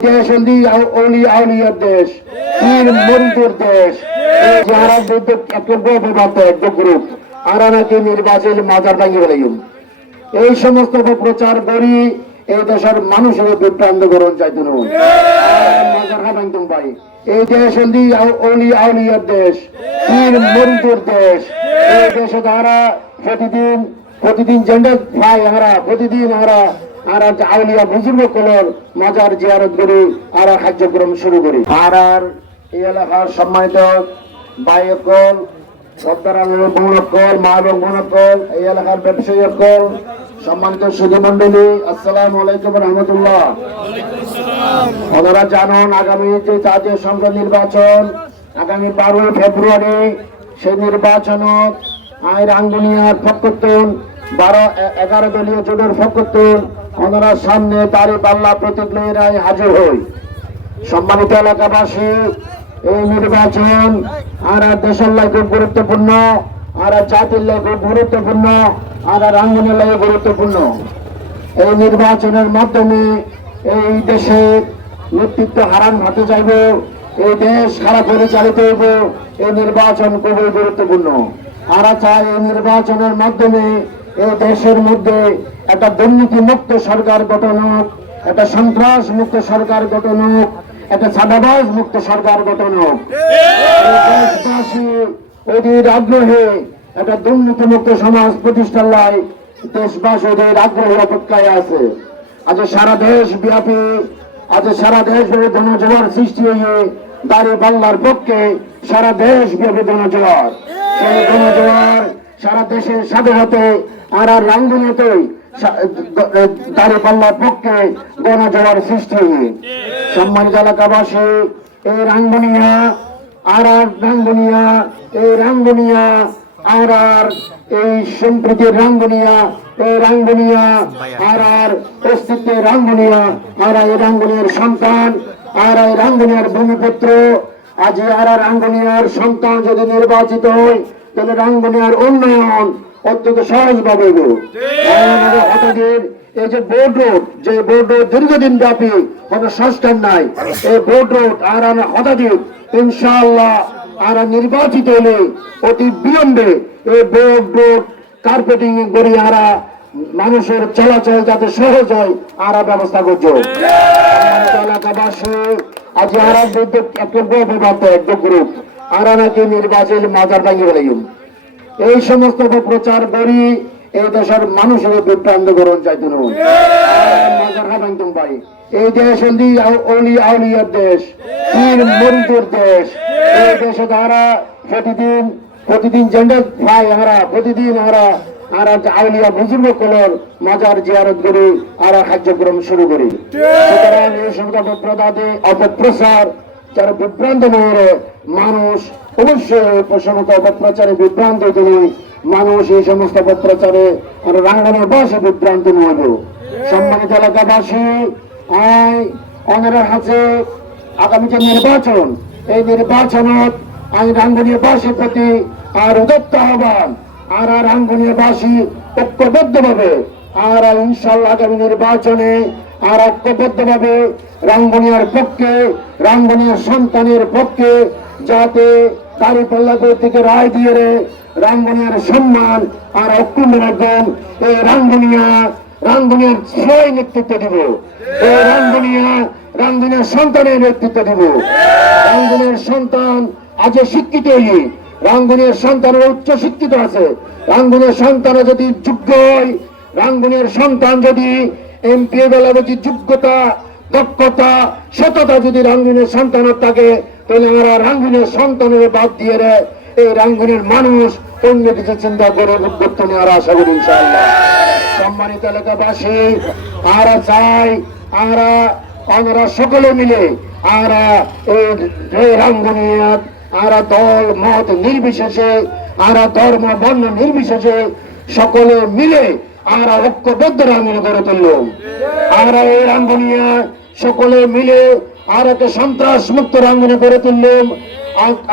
দেশ অলি আউলিয়ার দেশ পীর মরিদের দেশ যারা একটা গর্ভপাত একটা গ্রুপ আর নাকি নির্বাচন মাজার ভাঙি বলাইম এই সমস্ত প্রচার করি এই দেশের মানুষের বিভ্রান্ত করণ চাইতো না মাজার ভাঙতাম ভাই। এই দেশ অলি আউলিয়ার দেশ পীর মরিদের দেশ এই দেশে তারা প্রতিদিন প্রতিদিন জেন্ডার ভাই আমরা প্রতিদিন আমরা আর আজ আউলিয়া বুজুর্গ কলর মাজার জিয়ারত করি আর কার্যক্রম শুরু করি। আর আর এই এলাকার সম্মানিত বায়কল সত্তরানের বৌনকল মা এবং বৌনকল এই এলাকার ব্যবসায়ী কল সম্মানিত সুধী মন্ডলী আসসালামু আলাইকুম রহমতুল্লাহ। ওনারা জানুন আগামী যে জাতীয় নির্বাচন, আগামী বারোই ফেব্রুয়ারি, সেই নির্বাচনত আইন আঙ্গুনিয়ার ফকতুন বারো এগারো দলীয় জোটের ফকতুন ওনারা সামনে দাঁড়ি পাল্লা প্রতীক লইরাই হাজির হই। সম্মানিত এলাকাবাসী, এই নির্বাচন আর দেশের লাই খুব গুরুত্বপূর্ণ, আর জাতির লাই খুব গুরুত্বপূর্ণ, আর রাঙ্গুনের লাই গুরুত্বপূর্ণ। এই নির্বাচনের মাধ্যমে এই দেশের নেতৃত্ব হারান হাতে যাইব, এই দেশ খারাপ পরিচালিত হইব, এই নির্বাচন খুবই গুরুত্বপূর্ণ। আমরা চাই এই নির্বাচনের মাধ্যমে এই দেশের মধ্যে একটা দুর্নীতি মুক্ত সরকার গঠন হোক, একটা সন্ত্রাস মুক্ত সরকার গঠন হোক, একটা ছাদাবাজ মুক্ত সরকার গঠন হোক। দেশবাসী অধীর আগ্রহে একটা দুর্নীতি মুক্ত সমাজ প্রতিষ্ঠার লাই দেশবাসী ওদের আগ্রহের অপেক্ষায় আছে। আজ সারা দেশ ব্যাপী আজ সারা দেশ ব্যাপী গণজোয়ার সৃষ্টি হয়ে দাঁড়িয়ে পাল্লার পক্ষে সারা দেশ ব্যাপী গণজোয়ার। সেই গণজোয়ার সারা দেশের সাথে আর আর রাঙ্গুনিতেই দাঁড়িয়ে পাল্লার পক্ষে গণজোয়ার সৃষ্টি সম্মানিত এলাকাবাসী, এই রাঙ্গুনিয়া, আর আর রাঙ্গুনিয়া, এই রাঙ্গুনিয়া, আর আর এই সম্প্রীতির রাঙ্গুনিয়া, এই রাঙ্গুনিয়া, আর আর অস্তিত্বের রাঙ্গুনিয়া, আর এই রাঙ্গুনিয়ার সন্তান, আর এই রাঙ্গুনিয়ার ভূমিপুত্র। আজ আর আর রাঙ্গুনিয়ার সন্তান যদি নির্বাচিত হয় তাহলে রাঙ্গুনিয়ার উন্নয়ন অত্যন্ত সহজভাবে আমাদের হঠাৎ এই যে বোর্ড রোড যে বোর্ড রোড দীর্ঘদিন ব্যাপী কোনো সংস্কার নাই এই বোর্ড রোড আর আমরা হঠাৎ ইনশাআল্লাহ আর নির্বাচিত হলে অতি বিলম্বে এই বোর্ড রোড কার্পেটিং করি আরা মানুষের চলাচল যাতে সহজ হয় আরা ব্যবস্থা করছ এলাকাবাসী আজ আরা বিদ্যুৎ একটা একটা গ্রুপ আরা নাকি নির্বাচন মাজার ভাঙি বলাইম এই সমস্ত প্রচার করি, এই দেশের মানুষের বিভ্রান্ত করণ চাইতো ভাই। এই দেশ অলি আউলিয়ার দেশ, পীর মরিদের দেশ। এই দেশে তারা প্রতিদিন প্রতিদিন জেন্ডার ভাই আমরা, প্রতিদিন আমরা আর আউলিয়া বুজুর্গ কলর মাজার জিয়ারত করি আর কার্যক্রম শুরু করি। সুতরাং এই অপপ্রচার যারা বিভ্রান্ত নয় মানুষ, অবশ্যই সমস্ত অপপ্রচারে বিভ্রান্ত তিনি মানুষ এই সমস্ত অপপ্রচারে রাঙ্গনের বসে বিভ্রান্ত নয় সম্মানিত এলাকাবাসী, আই, অনারের হাতে আগামী যে নির্বাচন, এই নির্বাচনত আমি রাঙ্গনীয়বাসীর প্রতি আর উদত্ত আহ্বান, আর আর রাঙ্গনীয়বাসী ঐক্যবদ্ধভাবে, আর ইনশাল্লাহ আগামী নির্বাচনে আর ঐক্যবদ্ধভাবে রাঙ্গনিয়ার পক্ষে রাঙ্গনিয়ার সন্তানের পক্ষে যাতে দাড়ি পাল্লা থেকে রায় দিয়ে রে রাঙ্গনিয়ার সম্মান আর অক্ষুণ্ণ রাখবেন এই রাঙ্গনিয়া রাঙ্গনিয়ার ছয় নেতৃত্ব দিব। এই রাঙ্গনিয়া রাঙ্গনিয়ার সন্তানের নেতৃত্ব দিব। রাঙ্গনের সন্তান আজ শিক্ষিত হই। রাঙ্গনের সন্তানের উচ্চ শিক্ষিত আছে। রাঙ্গনের সন্তান যদি যোগ্য হয় রাঙ্গনের সন্তান যদি এমপি বেলা যদি যোগ্যতা, দক্ষতা, সততা যদি রাঙ্গুনের সন্তানের থাকে, তাহলে আমরা রাঙ্গুনের সন্তানের বাদ দিয়ে রে এই রাঙ্গুনের মানুষ অন্য কিছু চিন্তা করে উদ্যোক্ত নেওয়ার আশা করি সম্মানিত এলাকাবাসী, আমরা চাই আমরা আমরা সকলে মিলে আমরা এই রাঙ্গুনিয়াত, আমরা দল, মত নির্বিশেষে, আমরা ধর্ম, বর্ণ নির্বিশেষে সকলে মিলে আমরা ঐক্যবদ্ধ রাঙ্গুনি গড়ে তুললাম আমরা এই রাঙ্গুনিয়া সকলে মিলে আর একটা সন্ত্রাস মুক্ত রাঙ্গুনি গড়ে তুললাম।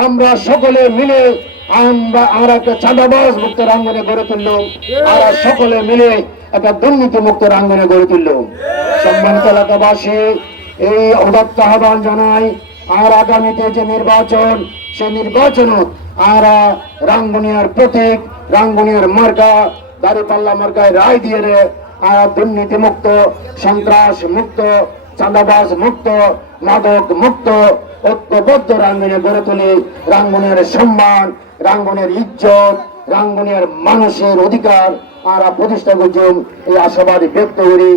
আমরা সকলে মিলে আমরা আর একটা চাঁদাবাজ মুক্ত রাঙ্গনে গড়ে তুললাম। আমরা সকলে মিলে একটা দুর্নীতি মুক্ত রাঙ্গনে গড়ে তুললাম। সম্মানিত এলাকাবাসী, এই অদত্ত আহ্বান জানাই, আর আগামীতে যে নির্বাচন, সে নির্বাচনত আরা রাঙ্গুনিয়ার প্রতীক, রাঙ্গুনিয়ার মার্কা দাঁড়িপাল্লা মার্কায় রায় দিয়ে রে। দুর্নীতি মুক্ত, সন্ত্রাস মুক্ত, চাঁদাবাজ মুক্ত, মাদক মুক্ত, ঐক্যবদ্ধ রাঙ্গনে গড়ে তুলি রাঙ্গনের সম্মান, রাঙ্গনের ইজ্জত, রাঙ্গনের মানুষের অধিকার। আমরা প্রতিষ্ঠা করছি এই আশাবাদী ব্যক্ত করি